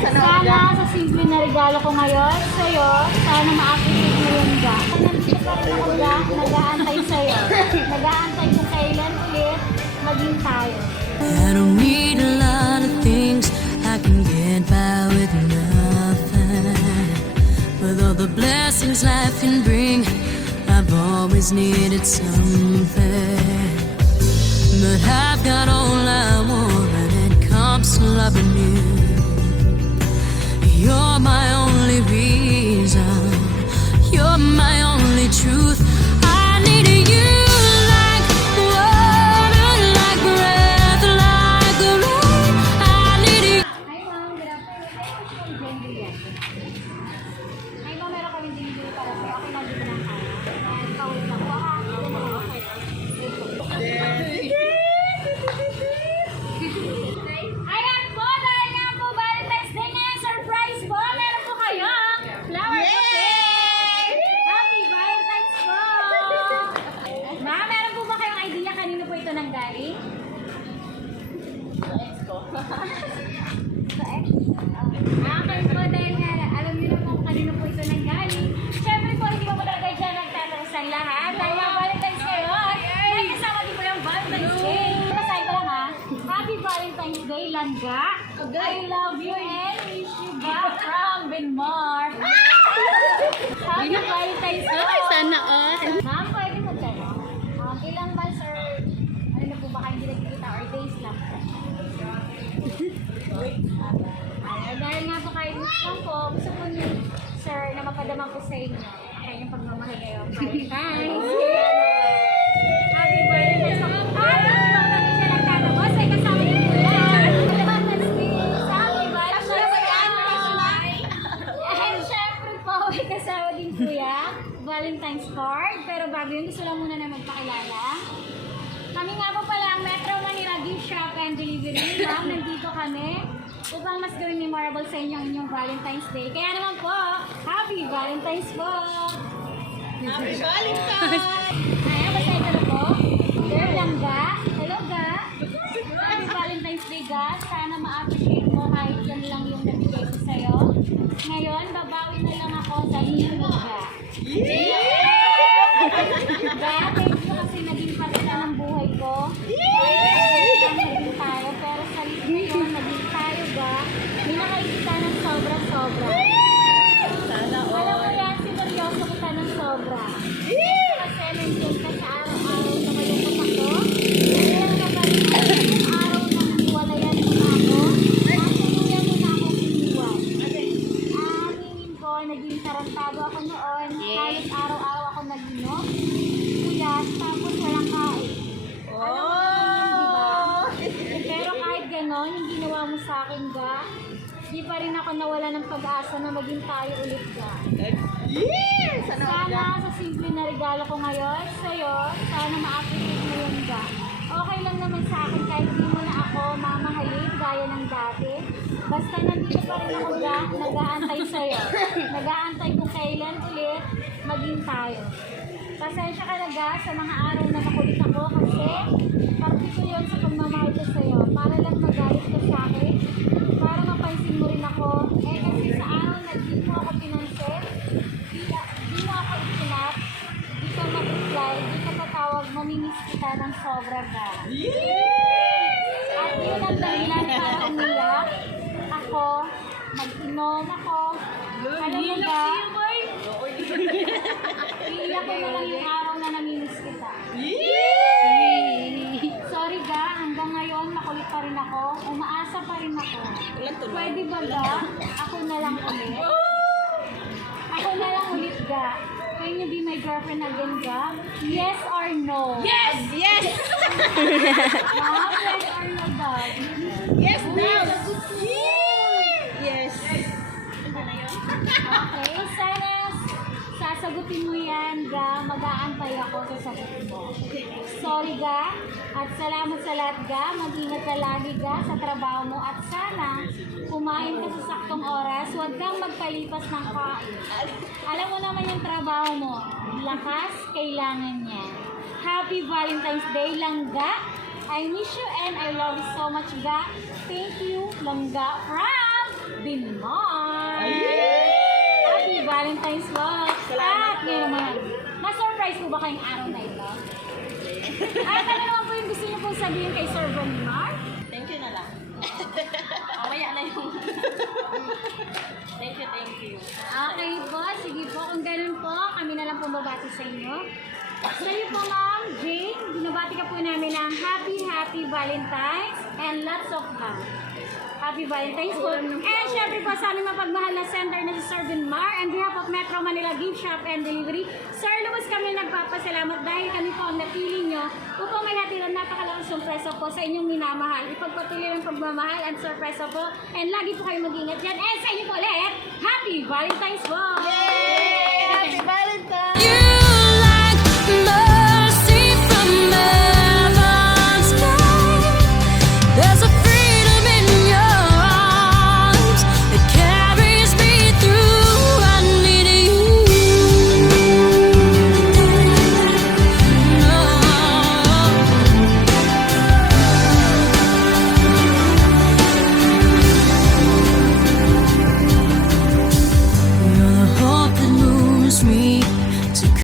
Sana sa simple na regalo ko ngayon sa'yo, sana ma-appreciate mo yun ga. Nandito pa rin ako ga, nag-aantay sa'yo. Nag-aantay kung kailan ulit maging tayo. I don't need a lot of things, I can get by with nothing. With all the blessings life can bring, I've always needed something. But I've got all I want when it comes to loving you. You're my only reason, you're my only truth. I need you like water, like breath, like the rain. I need you. Hi ma'am, good afternoon. Hi ma'am, meron kami dinigil para sa'yo. Okay lang dito ng kaya. Paulit lang po ha. Ayan po, dahil nga po Valentine's Day ngayon, surprise po. Meron po kayong flower bouquet. Happy Valentine's po. Ma'am, meron po ba kayong idea kanino po ito nanggaling? Sa ex ko. Sa ex? Okay po, dahil nga alam niyo na po kung kanino po ito nanggaling. Siyempre po, hindi po talaga dyan nagtatanong sa lahat. Dahil nga Valentine's ngayon, may kasama din po yung Valentine's Day. Basahin ko lang ha. Happy Valentine's Day, Langga. I love you and wish you back from Benmar. Happy Valentine's Day. Sana all. Ma'am, pwede magtanong. Ilang months or ano na po ba kayo hindi nagkikita or days lang po? Ay, dahil nga po kayo lang po, gusto po niyo, sir, na mapadama po sa inyo. Kaya yung pagmamahal ngayon. Valentine's! Happy Valentine's! Happy siya nagtatapos ay kasama niyo po yan. Valentine's Day! Happy Valentine's! And syempre po, may kasama din po yan. Valentine's card. Pero bago yun, gusto lang muna na magpakilala. Kami nga po pala ang Metro Manila Gift Shop and Delivery. Ma'am, nandito kami upang mas gawin memorable sa inyo ang inyong Valentine's Day. Kaya naman po, Happy Valentine's po! Happy Valentine's! Ayan, basta ito na po. Dear Langga, hello ga. Happy Valentine's Day ga. Sana ma-appreciate mo kahit yan lang yung nabigay ko sa'yo. Ngayon, babawi na lang ako sa inyo ga. Ga, thank you kasi naging parte ka ng buhay ko. Naging tayo, pero sa liit ngayon, naging tayo ga. May nakikita ng sobra-sobra. Alam mo yan, sineryoso kita ng sobra. Kasi nandiyan ka sa araw-araw na malungkot ako. Nandiyan ka pa rin ako yung araw na hiwalayan mo na ako. Nasa mo na ako iniwan. Aminin ko, naging tarantado ako noon. Halos araw-araw ako nag-inom. Puyas, tapos walang kain. Alam mo naman yun, di ba? Pero kahit ganon, yung ginawa mo sa akin ga, di pa rin ako nawala ng pag-asa na maging tayo ulit ga. Sana sa simple na regalo ko ngayon sa'yo, sana ma-appreciate mo yun ga. Okay lang naman sa akin kahit di mo na ako mamahalin gaya ng dati. Basta nandito pa rin ako ga, nag-aantay sa'yo. Nag-aantay kung kailan ulit maging tayo. Pasensya ka na ga sa mga araw na makulit ako kasi parte ko yun sa pagmamahal ko sa'yo. Para lang magalit ka sa akin, para mapansin mo rin ako. Eh kasi sa araw na di mo ako pinansin, di mo ako itinap, di ka mag-reply, di ka patawag, mamimiss kita ng sobra ga. At yun ang dahilan para umiyak. Ako, mag-inom ako. Alam mo ba? Iiyak ko na lang yung araw na namimiss kita. Sorry ga, hanggang ngayon makulit pa rin ako. Umaasa pa rin ako. Pwede ba ga? Ako na lang ulit. Ako na lang ulit ga. Can you be my girlfriend again ga? Yes or no? Yes! Yes! Ma'am, yes or no ga? Yes, now! Yes! Okay, sana sasagutin mo yan, ga. Mag-aantay ako sa sagutin mo. Sorry, ga. At salamat sa lahat, ga. Mag-ingat ka lagi, ga, sa trabaho mo. At sana, kumain ka sa saktong oras. Huwag kang magpalipas ng kain. Alam mo naman yung trabaho mo. Lakas, kailangan niya. Happy Valentine's Day, Langga. I miss you and I love you so much, ga. Thank you, Langga. From Vinmar. Happy Valentine's Walk. At ngayon naman, na-surprise po ba kayong araw na ito? At ano naman po yung gusto niyo pong sabihin kay Sir Vinmar? Thank you na lang. Mamaya na yung... Thank you. Okay po, sige po. Kung ganun po, kami na lang po babati sa inyo. Sa iyo po, Ma'am Jane, binabati ka po namin ng Happy Valentine's and lots of love. Happy Valentine's po. And syempre po sa aming mapagmahal na sender na si Sir Vinmar and behalf of Metro Manila Gift Shop and Delivery, Sir, lubos kami nagpapasalamat dahil kami po ang napili nyo upang may hatiran napakalaking sorpresa po sa inyong minamahal. Ipagpatuloy ang pagmamahal at sorpresa po and lagi po kayo mag-ingat dyan. And sa inyo po ulit, Happy Valentine's po! Happy Valentine's! You